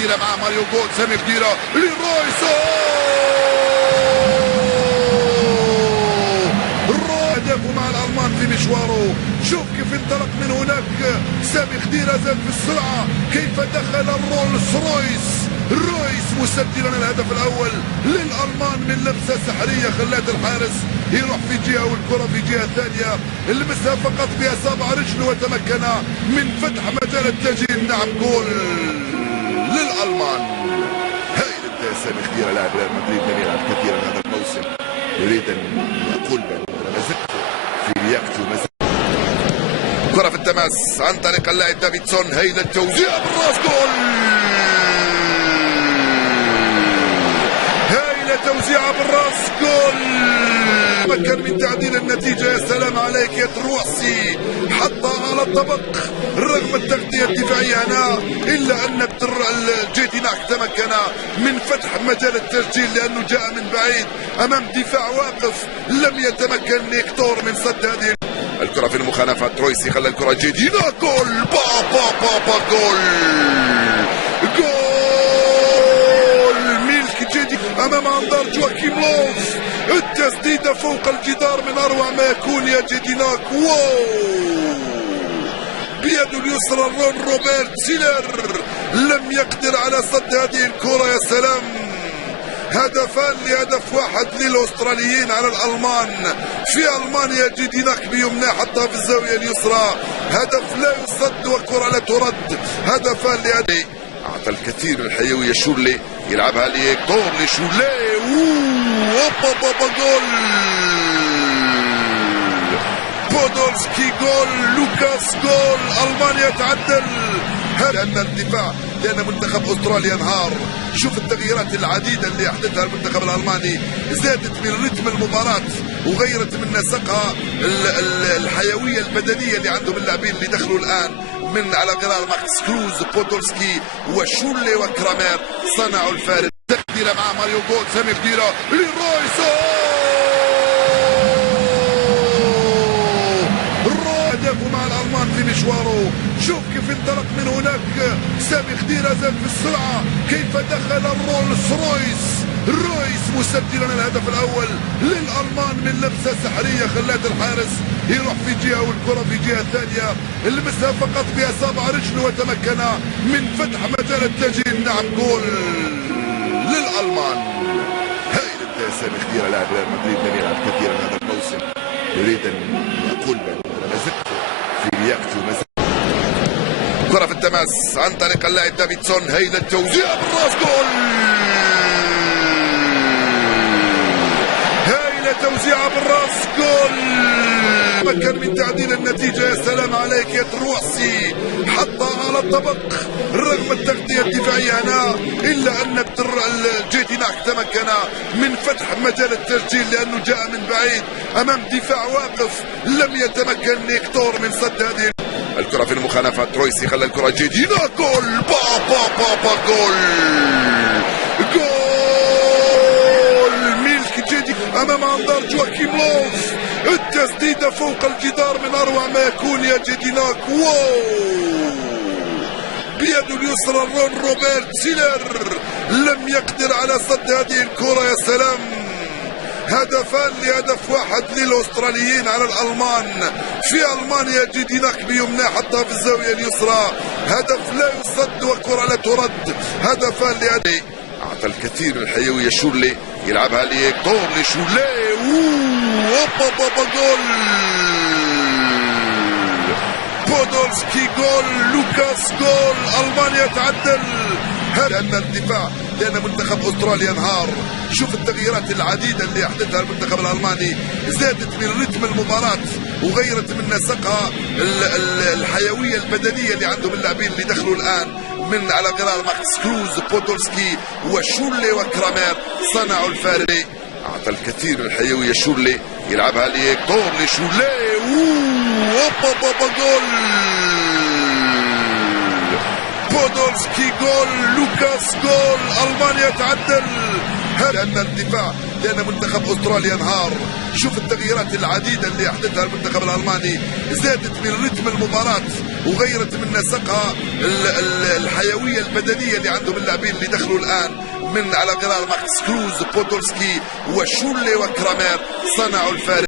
كبيرة مع ماريو جوتسن كبيرة لرويس. هدفه مع الألمان في مشواره. شوف كيف انطلق من هناك سامي خضيرة زاد في السرعة، كيف دخل الرولز رويس مسجلا الهدف الأول للألمان من لمسة سحرية خلات الحارس يروح في جهة والكرة في جهة ثانية، لمسها فقط بأصابع رجله وتمكن من فتح مجال التسجيل. نعم، جول للألمان. هايل انت سامي خضيرة لاعب ريال مدريد لم يلعب كثيرا هذا الموسم، يريد أن يقول بأنه مازلت في لياقته. كرة في التماس عن طريق اللاعب دافيدسون، هايل التوزيع بالراس، جول. هايل توزيعة بالراس، جول. مكن من تعديل النتيجة. يا سلام عليك يا تروسي، حطها على الطبق رغم التغطية الدفاعية هنا، إلا أن جيتيناك تمكن من فتح مجال التسجيل لأنه جاء من بعيد أمام دفاع واقف. لم يتمكن نيكتور من صد هذه الكرة في المخالفة. ترويسي خلى الكرة جيتيناك، جول. جول ميلك جيدي أمام أنظار جواكيم لوف. التسديدة فوق الجدار من أروع ما يكون يا جيتيناك. بيده اليسرى رون روبرت سيلر لم يقدر على صد هذه الكرة. يا سلام، هدفان لهدف واحد للأستراليين على الألمان. في ألمانيا جيتيناك بيمناه حتى في الزاوية اليسرى، هدف لا يصد وكرة لا ترد. هدفان لهدف أعطى الكثير من الحيوية. شورلي يلعبها لهيكتور لشورلي. جول. بودولسكي جول. لوكاس جول. ألمانيا تعدل. لأن منتخب أستراليا انهار. شوف التغييرات العديدة اللي أحدثها المنتخب الألماني، زادت من رتم المباراة وغيرت من نسقها. الحيوية البدنية اللي عندهم اللاعبين اللي دخلوا الآن من على غرار ماكس كروز، بودولسكي وشورلي وكرامير صنعوا الفارق. تقديرة مع ماريو جوتسن كبيرة لرويس. هدفه مع الألمان في مشواره. شوف كيف انطلق من هناك سامي خضيرة زاد في السرعة، كيف دخل رويس مسجلا الهدف الأول للألمان من لمسة سحرية خلات الحارس يروح في جهة والكرة في جهة ثانية، لمسها فقط بأصابع رجله وتمكن من فتح مجال التسجيل. نعم، جول للألمان. هايل انت يا سامي خضيرة لاعب ريال مدريد لم يلعب كثيرا هذا الموسم، يريد أن يقول بأنه مازلت في لياقته. كرة في التماس عن طريق اللاعب دافيدسون، هايل التوزيع بالراس، جول. هايل توزيعة بالراس، جول. مكن من تعديل النتيجة. يا سلام عليك يا تروسي، حطها على الطبق رغم التغطية الدفاعية هنا، إلا أن جيتيناك تمكن من فتح مجال التسجيل لأنه جاء من بعيد أمام دفاع واقف. لم يتمكن نيكتور من صد هذه الكرة في المخالفة. ترويسي خلى الكرة جيتيناك، جول. جول ميلك جيدي أمام أنظار جواكيم لوف. التسديدة فوق الجدار من أروع ما يكون يا جيتيناك. بيده اليسرى رون روبرت سيلر لم يقدر على صد هذه الكرة. يا سلام، هدفان لهدف واحد للأستراليين على الألمان. في ألمانيا جيتيناك بيمناه حتى في الزاوية اليسرى، هدف لا يصد وكرة لا ترد. هدفان لهدف أعطى الكثير من الحيوية. شورلي يلعبها لهيكتور لشورلي. جول. بودولسكي جول. لوكاس جول. ألمانيا تعدل. لأن منتخب أستراليا انهار. شوف التغييرات العديدة اللي أحدثها المنتخب الألماني، زادت من رتم المباراة وغيرت من نسقها. الحيوية البدنية اللي عندهم اللاعبين اللي دخلوا الآن من على غرار ماكس كروز، بودولسكي وشورلي وكرامير صنعوا الفارق. أعطى الكثير من الحيوية. شورلي يلعبها لهيكتور لشورلي. جول. بودولسكي جول، لوكاس جول، ألمانيا تعدل. لأن منتخب أستراليا انهار. شوف التغييرات العديدة اللي أحدثها المنتخب الألماني، زادت من رتم المباراة وغيرت من نسقها الحيوية البدنية اللي عندهم اللاعبين اللي دخلوا الآن من على غرار ماكس كروز. بودولسكي وشولي وكرامير صنعوا الفارق.